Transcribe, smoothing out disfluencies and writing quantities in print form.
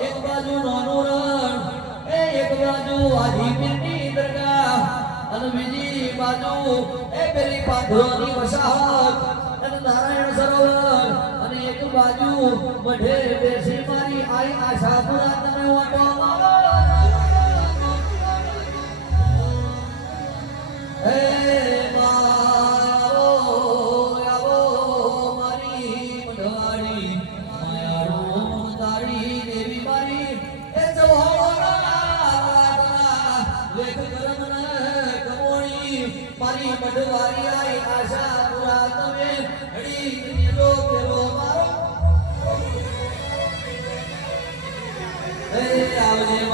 એક બાજુ નાનું રણ એક બાજુ આજી પીરની દરગાહ અને બીજી બાજુ પેલી પાથરોની વસાહત અને નારાયણ સરોવર અને એક બાજુ મઢે બેસી મારી આઈ આશાપુરા તમે ઓટો મારો મારી મઢવારી આઈ આશાપુરા તમે હડી નીલો કેરો મારો આવજે